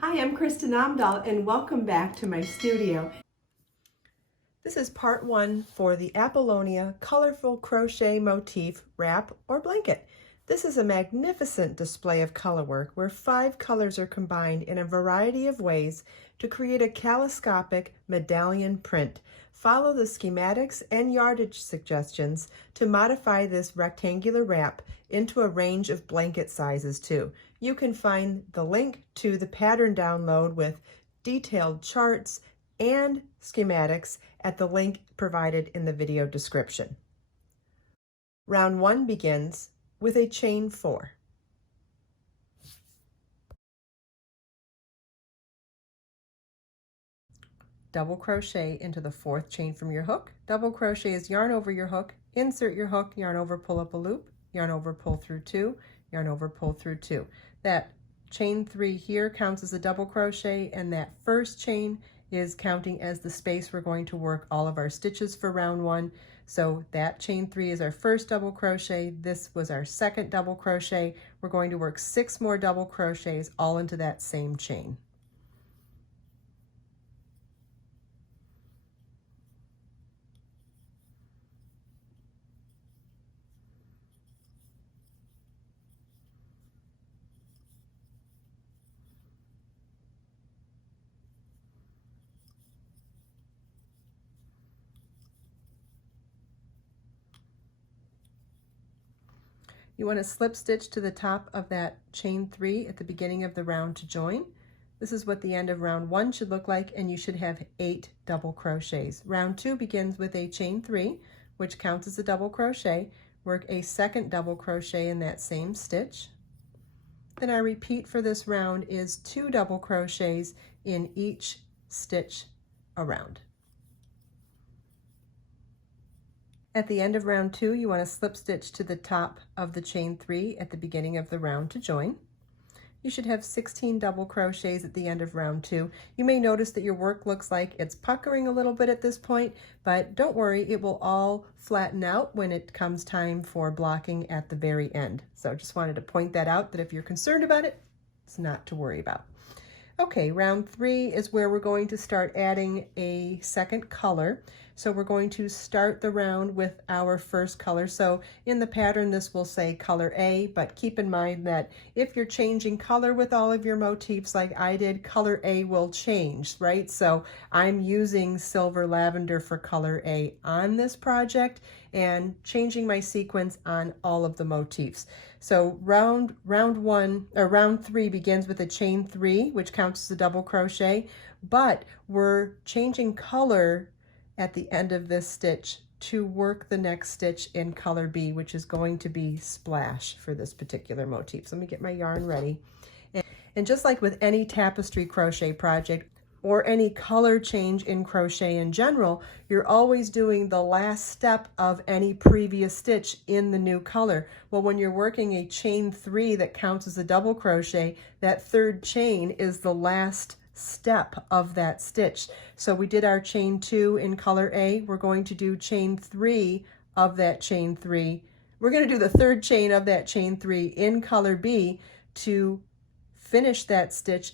Hi, I'm Kristen Amdahl and welcome back to my studio. This is part 1 for the Apollonia Colorful Crochet Motif Wrap or Blanket. This is a magnificent display of color work where 5 colors are combined in a variety of ways to create a kaleidoscopic medallion print. Follow the schematics and yardage suggestions to modify this rectangular wrap into a range of blanket sizes too. You can find the link to the pattern download with detailed charts and schematics at the link provided in the video description. Round 1 begins with a chain 4. Double crochet into the 4th chain from your hook. Double crochet is yarn over your hook, insert your hook, yarn over, pull up a loop, yarn over, pull through 2, yarn over, pull through 2. That chain 3 here counts as a double crochet, and that first chain is counting as the space we're going to work all of our stitches for round 1. So that chain 3 is our first double crochet. This was our second double crochet. We're going to work 6 more double crochets all into that same chain. You want to slip stitch to the top of that chain 3 at the beginning of the round to join. This is what the end of round 1 should look like, and you should have 8 double crochets. Round 2 begins with a chain 3, which counts as a double crochet. Work a second double crochet in that same stitch. Then our repeat for this round is 2 double crochets in each stitch around. At the end of round 2, you want to slip stitch to the top of the chain 3 at the beginning of the round to join. You should have 16 double crochets at the end of round 2. You may notice that your work looks like it's puckering a little bit at this point, but don't worry, it will all flatten out when it comes time for blocking at the very end. So just wanted to point that out, that if you're concerned about it, it's not to worry about. Okay, round 3 is where we're going to start adding a second color. So we're going to start the round with our first color. So in the pattern, this will say color A, but keep in mind that if you're changing color with all of your motifs like I did, color A will change, right? So I'm using silver lavender for color A on this project and changing my sequence on all of the motifs. So round 3 begins with a chain 3, which counts as a double crochet, but we're changing color at the end of this stitch to work the next stitch in color B, which is going to be splash for this particular motif. So let me get my yarn ready. And just like with any tapestry crochet project or any color change in crochet in general, you're always doing the last step of any previous stitch in the new color. Well, when you're working a chain 3 that counts as a double crochet, that third chain is the last step of that stitch. So we did our chain 2 in color A. We're going to do chain 3 of that chain 3. We're going to do the third chain of that chain 3 in color B to finish that stitch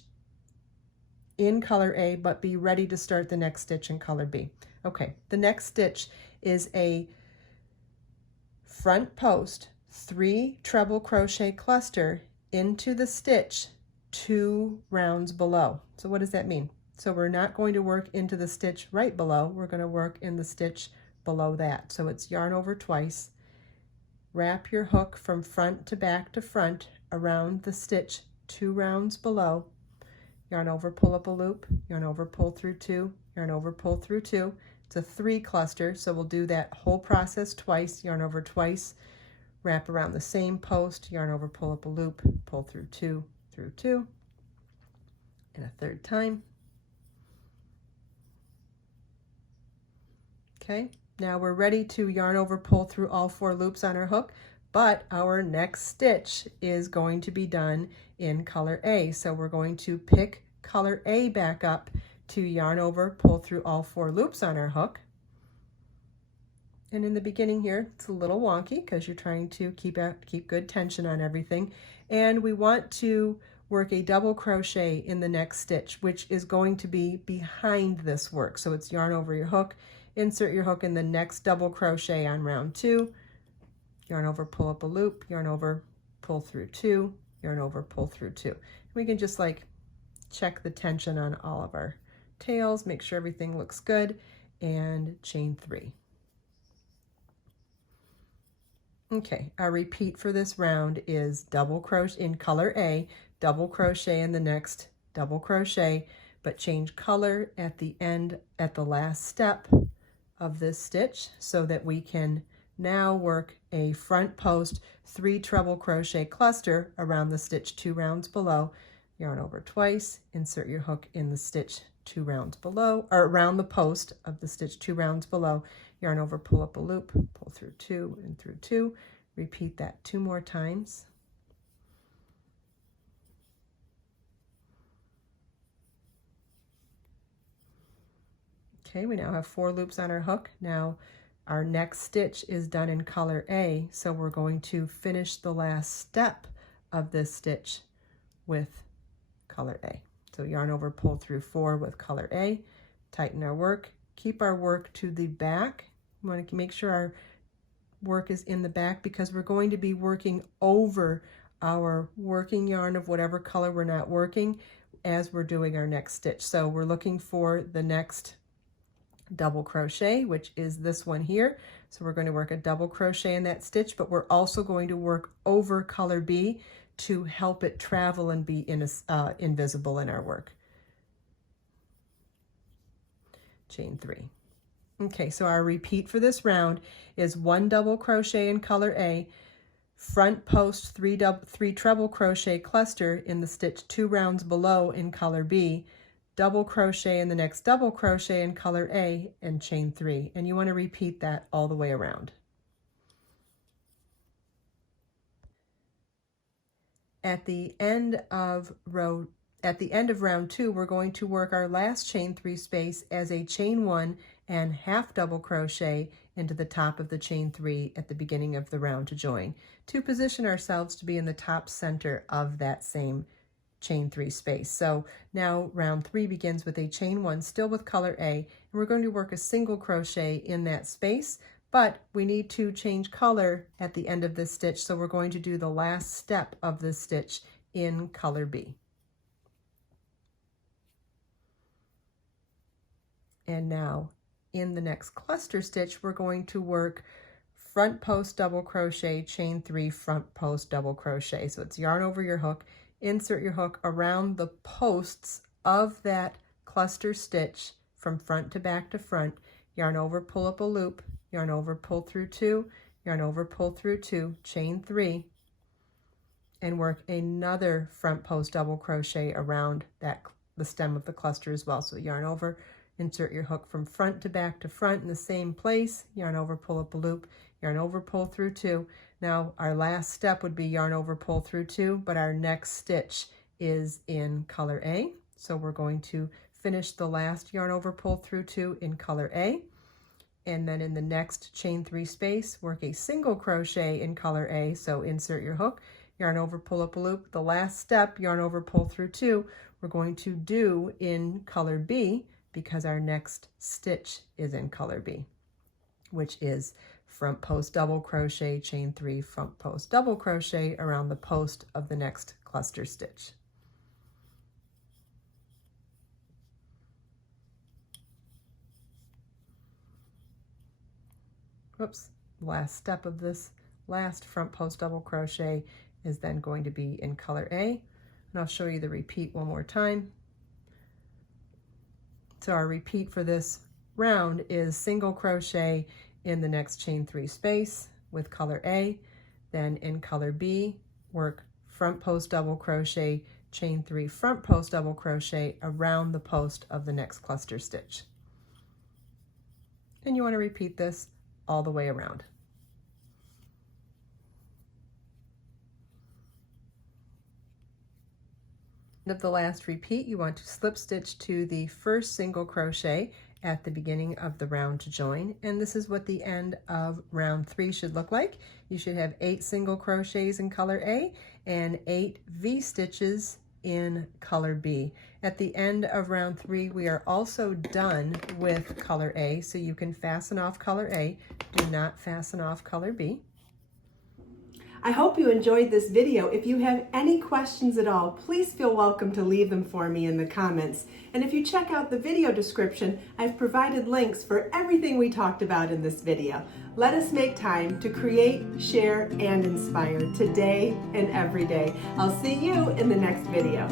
in color A, but be ready to start the next stitch in color B. Okay, the next stitch is a front post 3 treble crochet cluster into the stitch 2 rounds below. So what does that mean? So we're not going to work into the stitch right below, we're going to work in the stitch below that. So it's yarn over twice, wrap your hook from front to back to front around the stitch 2 rounds below, yarn over, pull up a loop, yarn over, pull through 2, yarn over, pull through 2. It's a 3 cluster, so we'll do that whole process twice, yarn over twice, wrap around the same post, yarn over, pull up a loop, pull through 2, through 2, and a third time. Okay, now we're ready to yarn over, pull through all 4 loops on our hook, but our next stitch is going to be done in color A. So we're going to pick color A back up to yarn over, pull through all 4 loops on our hook. And in the beginning here, it's a little wonky because you're trying to keep good tension on everything. And we want to work a double crochet in the next stitch, which is going to be behind this work. So it's yarn over your hook, insert your hook in the next double crochet on round 2, yarn over, pull up a loop, yarn over, pull through 2, yarn over, pull through 2. We can just like check the tension on all of our tails, make sure everything looks good, and chain 3. Okay, our repeat for this round is double crochet in color A, double crochet in the next double crochet, but change color at the end, at the last step of this stitch, so that we can now work a front post 3 treble crochet cluster around the stitch 2 rounds below, yarn over twice, insert your hook in the stitch 2 rounds below, or around the post of the stitch 2 rounds below, yarn over, pull up a loop, pull through 2 and through 2, repeat that 2 more times. Okay, we now have 4 loops on our hook. Now our next stitch is done in color A, so we're going to finish the last step of this stitch with color A. So yarn over, pull through 4 with color A, tighten our work, keep our work to the back. We want to make sure our work is in the back because we're going to be working over our working yarn of whatever color we're not working as we're doing our next stitch. So we're looking for the next double crochet, which is this one here. So we're going to work a double crochet in that stitch, but we're also going to work over color B to help it travel and be invisible in our work. Chain 3. Okay, so our repeat for this round is 1 double crochet in color A, front post 3 treble crochet cluster in the stitch 2 rounds below in color B, double crochet in the next double crochet in color A, and chain 3. And you want to repeat that all the way around. At the end of round 2, we're going to work our last chain 3 space as a chain 1 and half double crochet into the top of the chain 3 at the beginning of the round to join, to position ourselves to be in the top center of that same chain 3 space. So now round 3 begins with a chain 1, still with color A, and we're going to work a single crochet in that space, but we need to change color at the end of this stitch, so we're going to do the last step of this stitch in color B. And now in the next cluster stitch, we're going to work front post double crochet, chain 3, front post double crochet. So it's yarn over your hook, insert your hook around the posts of that cluster stitch from front to back to front, yarn over, pull up a loop, yarn over, pull through 2, yarn over, pull through 2, chain 3, and work another front post double crochet around the stem of the cluster as well. So yarn over, insert your hook from front to back to front in the same place, yarn over, pull up a loop, yarn over, pull through 2. Now our last step would be yarn over, pull through 2, but our next stitch is in color A. So we're going to finish the last yarn over, pull through 2 in color A. And then in the next chain 3 space, work a single crochet in color A. So insert your hook, yarn over, pull up a loop. The last step, yarn over, pull through 2, we're going to do in color B because our next stitch is in color B, which is front post double crochet, chain 3, front post double crochet around the post of the next cluster stitch. Whoops, last step of this last front post double crochet is then going to be in color A, and I'll show you the repeat one more time. So our repeat for this round is single crochet in the next chain 3 space with color A, then in color B, work front post double crochet, chain 3, front post double crochet around the post of the next cluster stitch. And you want to repeat this all the way around. Of the last repeat, you want to slip stitch to the first single crochet at the beginning of the round to join, and this is what the end of round 3 should look like. You should have 8 single crochets in color A and 8 V stitches in color B. At the end of round 3, we are also done with color A, so you can fasten off color A. Do not fasten off color B. I hope you enjoyed this video. If you have any questions at all, please feel welcome to leave them for me in the comments. And if you check out the video description, I've provided links for everything we talked about in this video. Let us make time to create, share, and inspire today and every day. I'll see you in the next video.